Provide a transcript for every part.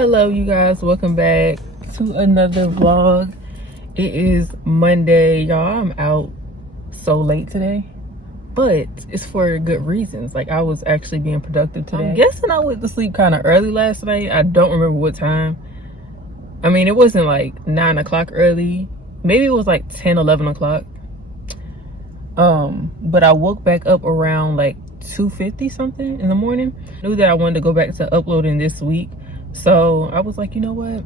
Hello you guys, welcome back to another vlog. It is Monday, y'all. I'm out so late today, but it's for good reasons. Like, I was actually being productive today. I'm guessing I went to sleep kind of early last night. I don't remember what time. I mean, it wasn't like 9 o'clock early, maybe it was like 10-11 o'clock. But I woke back up around like 2:50 something in the morning. I knew that I wanted to go back to uploading this week, so I was like, you know what,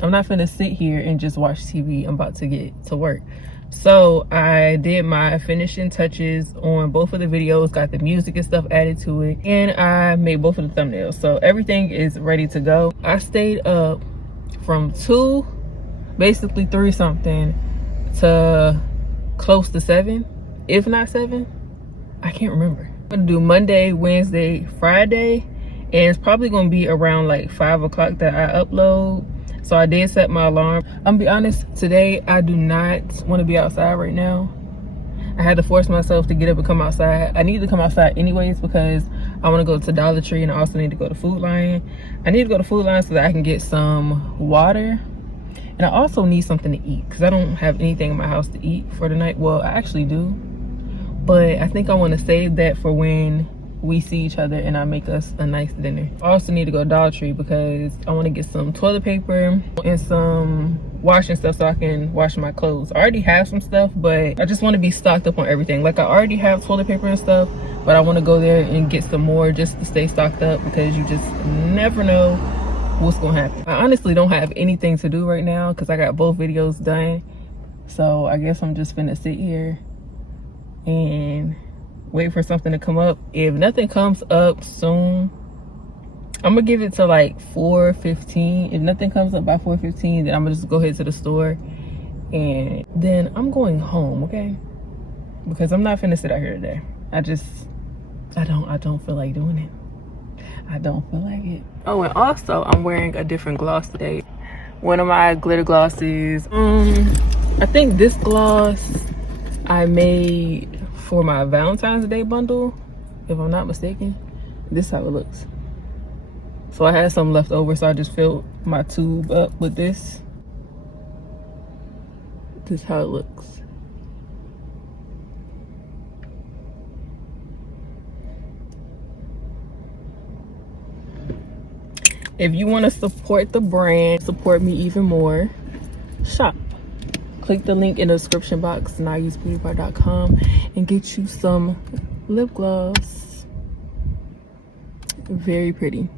I'm not gonna sit here and just watch TV. I'm about to get to work. So I did my finishing touches on both of the videos, got the music and stuff added to it, and I made both of the thumbnails, so everything is ready to go. I stayed up from 2, basically 3 something to close to 7, if not 7. I can't remember. I'm gonna do Monday, Wednesday, Friday, and it's probably gonna be around like 5 o'clock that I upload. So I did set my alarm. I'm gonna be honest, today I do not want to be outside right now. I had to force myself to get up and come outside. I need to come outside anyways because I want to go to Dollar Tree, and I also need to go to Food Lion. I need to go to Food Lion so that I can get some water, and I also need something to eat because I don't have anything in my house to eat for the night. Well, I actually do, but I think I want to save that for when we see each other and I make us a nice dinner. I also need to go to Dollar Tree because I want to get some toilet paper and some washing stuff so I can wash my clothes. I already have some stuff, but I just want to be stocked up on everything. Like, I already have toilet paper and stuff, but I want to go there and get some more just to stay stocked up because you just never know what's gonna happen. I honestly don't have anything to do right now because I got both videos done. So I guess I'm just gonna sit here and wait for something to come up. If nothing comes up soon, I'm gonna give it to like 4:15. If nothing comes up by 4:15, then I'm gonna just go ahead to the store and then I'm going home, okay? Because I'm not finna sit out here today. I don't feel like doing it. I don't feel like it. Oh, and also I'm wearing a different gloss today. One of my glitter glosses. I think this gloss I made for my Valentine's Day bundle, if I'm not mistaken. This is how it looks. So I had some left over, so I just filled my tube up with this. This is how it looks. If you want to support the brand, support me even more, shop. Click the link in the description box, shanayaoshea.com, and get you some lip gloss. Very pretty.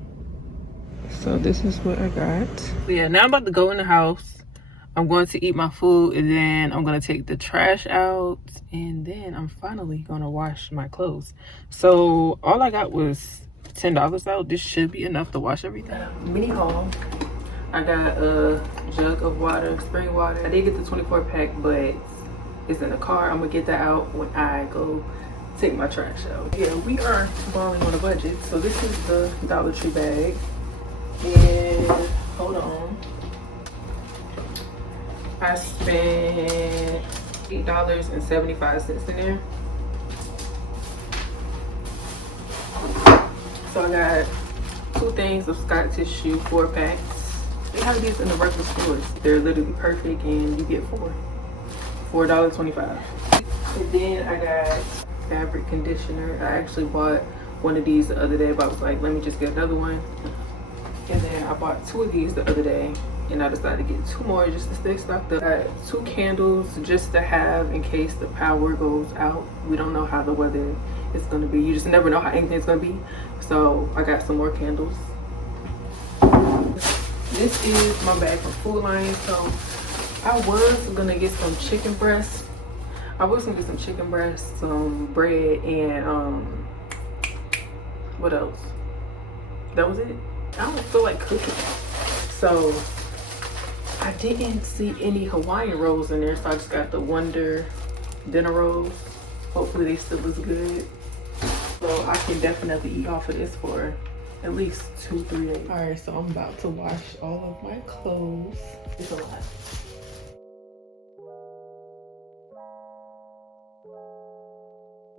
So this is what I got. So yeah, now I'm about to go in the house. I'm going to eat my food, and then I'm going to take the trash out, and then I'm finally going to wash my clothes. So all I got was $10 out. This should be enough to wash everything. Mini haul. I got a jug of water, spring water. I did get the 24 pack, but it's in the car. I'm gonna get that out when I go take my trash out. Yeah, we are balling on a budget. So this is the Dollar Tree bag. And hold on. I spent $8.75 in there. So I got 2 things of Scott tissue, 4 packs. They have these in the regular stores. They're literally perfect, and you get 4. $4.25. And then I got fabric conditioner. I actually bought one of these the other day, but I was like, let me just get another one. And then I bought 2 of these the other day, and I decided to get 2 more just to stay stocked up. I got 2 candles just to have in case the power goes out. We don't know how the weather is gonna be. You just never know how anything's gonna be. So I got some more candles. This is my bag from Food Lion. So I was gonna get some chicken breast. Some bread, and what else? That was it. I don't feel like cooking, so I didn't see any Hawaiian rolls in there, so I just got the Wonder dinner rolls. Hopefully they still look good. So I can definitely eat off of this for at least 2-3 days. All right, so I'm about to wash all of my clothes. It's a lot.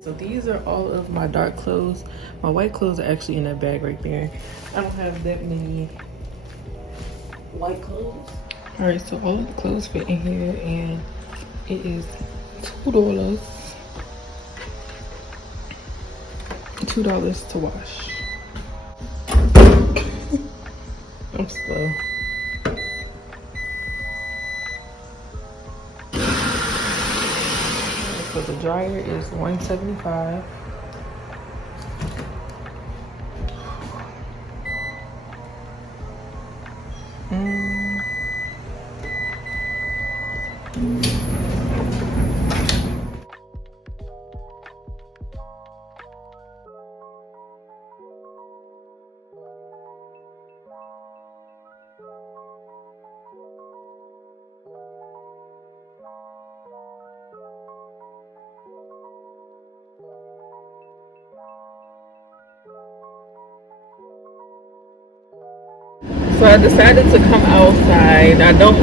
So these are all of my dark clothes. My white clothes are actually in that bag right there. I don't have that many white clothes. All right, so all of the clothes fit in here, and it is $2. $2 to wash. I'm slow. So the dryer is $175. So I decided to come outside. I don't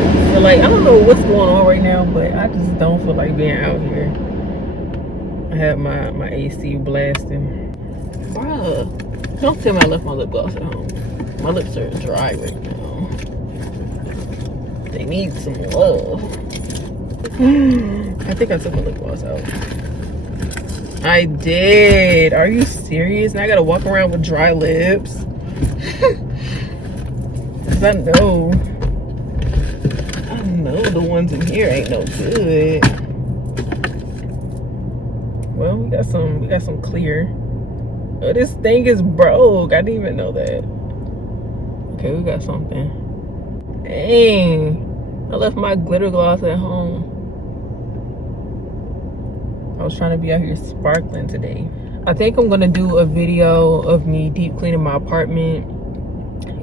know what's going on right now, but I just don't feel like being out here. I have my AC blasting. Bruh, don't tell me I left my lip gloss at home. My lips are dry right now. They need some love. I think I took my lip gloss out. I did. Are you serious? Now I gotta walk around with dry lips. Cause I know the ones in here ain't no good. Well, we got some clear. Oh, this thing is broke. I didn't even know that. Okay, we got something. Dang, I left my glitter gloss at home. I was trying to be out here sparkling today. I think I'm gonna do a video of me deep cleaning my apartment.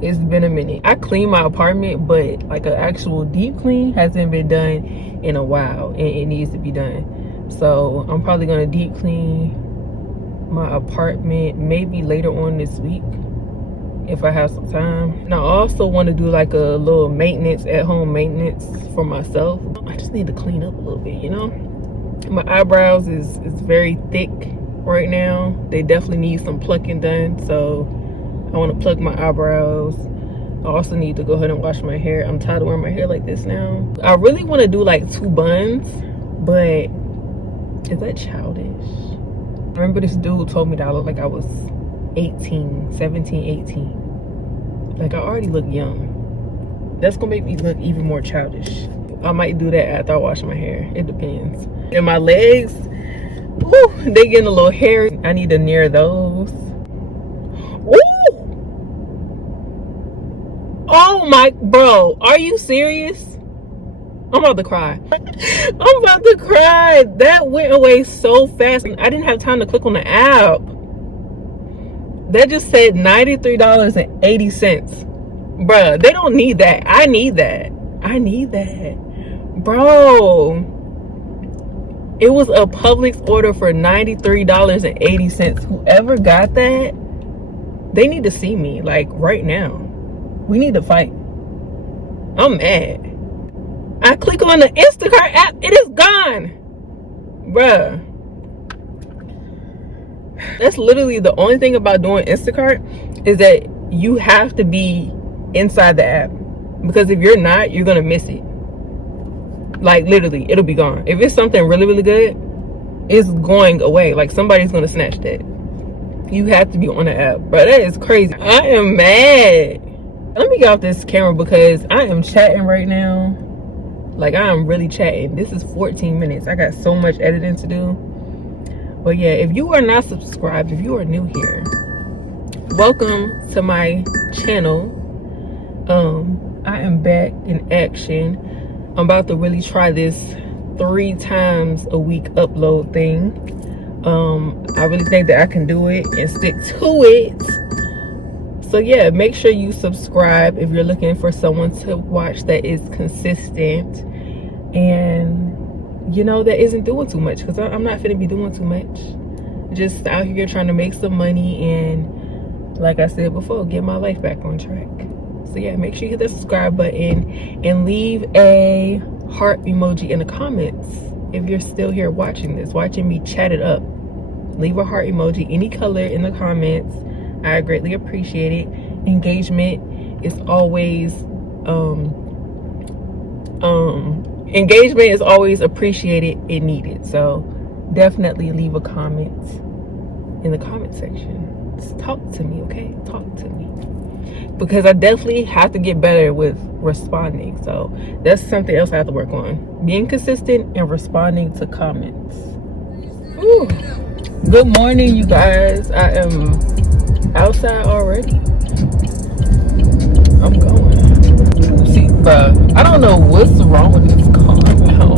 It's been a minute. I cleaned my apartment, but like an actual deep clean hasn't been done in a while, and it needs to be done. So I'm probably gonna deep clean my apartment maybe later on this week if I have some time. And I also want to do like a little maintenance, at home maintenance for myself. I just need to clean up a little bit, you know. My eyebrows is very thick right now. They definitely need some plucking done, so I want to pluck my eyebrows. I also need to go ahead and wash my hair. I'm tired of wearing my hair like this now. I really want to do like 2 buns, but is that childish? Remember this dude told me that I looked like I was 17, 18. Like I already look young. That's gonna make me look even more childish. I might do that after I wash my hair. It depends. And my legs, ooh, they getting a little hairy. I need to near those. Ooh! Oh my, bro, are you serious? I'm about to cry. I'm about to cry. That went away so fast. I didn't have time to click on the app. That just said $93.80. Bruh, they don't need that. I need that. I need that. Bro, it was a Publix order for $93.80. Whoever got that, they need to see me like right now. We need to fight. I'm mad. I click on the Instacart app, it is gone. Bruh. That's literally the only thing about doing Instacart, is that you have to be inside the app. Because if you're not, you're gonna miss it. Like literally, it'll be gone. If it's something really, really good, it's going away. Like somebody's gonna snatch that. You have to be on the app. Bro, that is crazy. I am mad. Let me get off this camera because I am chatting right now. Like I am really chatting. This is 14 minutes. I got so much editing to do. But yeah, if you are not subscribed, if you are new here, welcome to my channel. I am back in action. I'm about to really try this 3 times a week upload thing. I really think that I can do it and stick to it. So yeah, make sure you subscribe if you're looking for someone to watch that is consistent and you know that isn't doing too much, because I'm not finna be doing too much. Just out here trying to make some money and, like I said before, get my life back on track. So yeah, make sure you hit the subscribe button and leave a heart emoji in the comments if you're still here watching this, watching me chat it up. Leave a heart emoji, any color, in the comments. I greatly appreciate it. Engagement is always engagement is always appreciated and needed. So definitely leave a comment in the comment section. Just talk to me, okay? Talk to me, because I definitely have to get better with responding. So that's something else I have to work on, being consistent and responding to comments. Ooh. Good morning, you guys. I am outside already. I'm going. See, bro, I don't know what's wrong with this car now,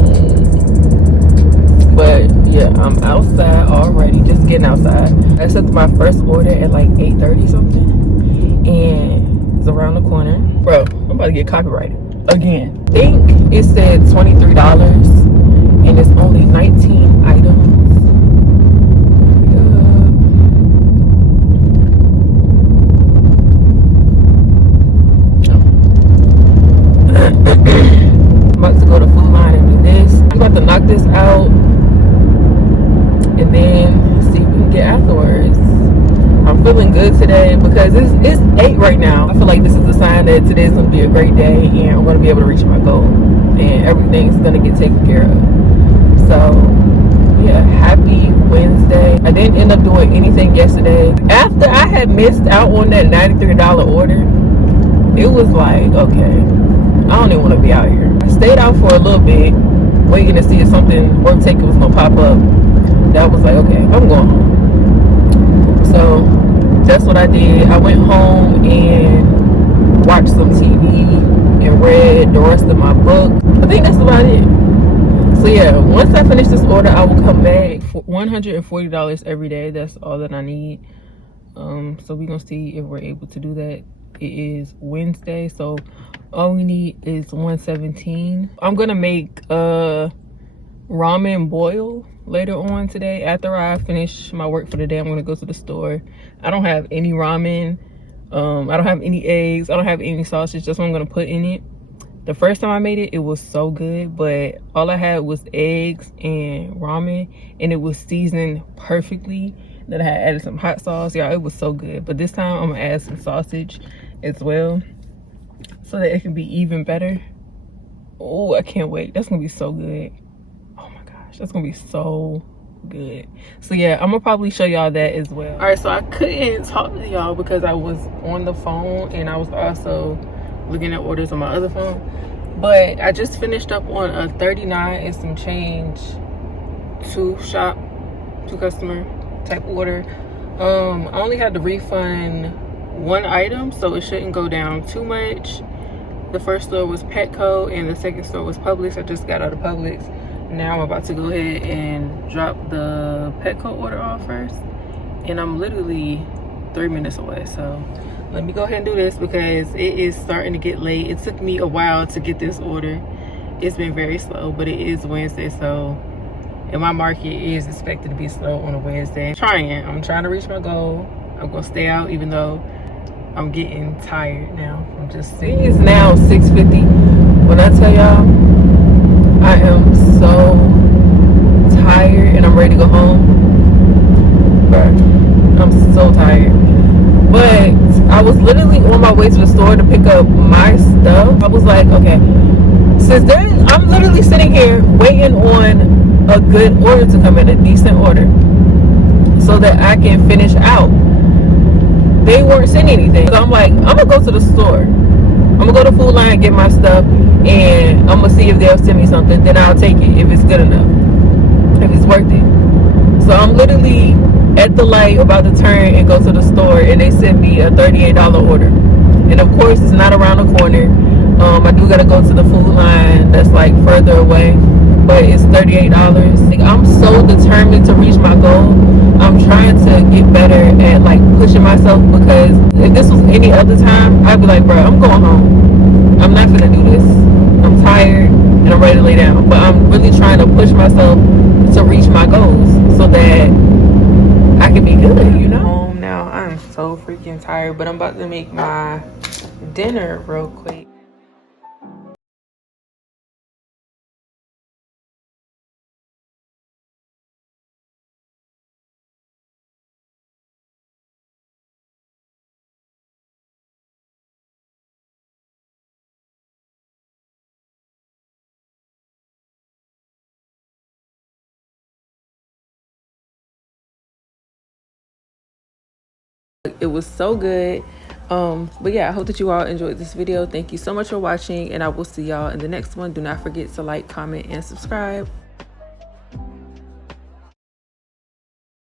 but yeah, I'm outside already, just getting outside. I accepted my first order at like 8:30 something, and it's around the corner. Bro, I'm about to get copyrighted again. I think it said $23, and it's only 19 items. I'm about to go to Food Line and do this. I'm about to knock this out and then see if we can get afterwards. I'm feeling good today because it's 8 right now. I feel like this is a sign that today's gonna be a great day and I'm gonna be able to reach my goal and everything's gonna get taken care of. So yeah, happy Wednesday. I didn't end up doing anything yesterday. After I had missed out on that $93 order, it was like, okay, I don't even want to be out here. I stayed out for a little bit, waiting to see if something worth taking was gonna pop up. That was like, okay, I'm going home. So that's what I did. I went home and watched some TV and read the rest of my book. I think that's about it. So yeah, once I finish this order, I will come back for $140 every day. That's all that I need. So we're gonna see if we're able to do that. It is Wednesday, so all we need is 117. I'm gonna make ramen boil later on today. After I finish my work for the day, I'm gonna go to the store. I don't have any ramen, I don't have any eggs, I don't have any sausage. That's what I'm gonna put in it. The first time I made it, it was so good, but all I had was eggs and ramen, and it was seasoned perfectly. Then I had added some hot sauce. Y'all, it was so good. But this time I'm gonna add some sausage as well so that it can be even better. Oh, I can't wait. That's gonna be so good. Oh my gosh, that's gonna be so good. So yeah, I'm gonna probably show y'all that as well. All right, so I couldn't talk to y'all because I was on the phone and I was also looking at orders on my other phone. But I just finished up on a 39 and some change to customer type order. I only had to refund one item, so it shouldn't go down too much. The first store was Petco and the second store was Publix. I just got out of Publix. Now I'm about to go ahead and drop the Petco order off first, and I'm literally 3 minutes away. So let me go ahead and do this because it is starting to get late. It took me a while to get this order. It's been very slow, but it is Wednesday, so and my market is expected to be slow on a Wednesday. I'm trying to reach my goal. I'm gonna stay out even though I'm getting tired now. I'm just sitting. It's now 6:50. When I tell y'all, I am so tired and I'm ready to go home. Bruh, I'm so tired. But I was literally on my way to the store to pick up my stuff. I was like, okay, since then I'm literally sitting here waiting on a good order to come in, a decent order, so that I can finish out. They weren't sending anything. So I'm like, I'm gonna go to the store. I'm gonna go to Food Line and get my stuff, and I'm gonna see if they'll send me something. Then I'll take it if it's good enough, if it's worth it. So I'm literally at the light about to turn and go to the store, and they sent me a $38 order. And of course, it's not around the corner. I do gotta go to the Food Line that's like further away, but it's $38. Like, I'm so determined to reach my goal. I'm trying to get better at like pushing myself, because if this was any other time, I'd be like, bro, I'm going home. I'm not gonna do this. I'm tired and I'm ready to lay down. But I'm really trying to push myself to reach my goals so that I can be good, you know? Home now. I'm so freaking tired, but I'm about to make my dinner real quick. It was so good. But yeah, I hope that you all enjoyed this video. Thank you so much for watching, and I will see y'all in the next one. Do not forget to like, comment, and subscribe.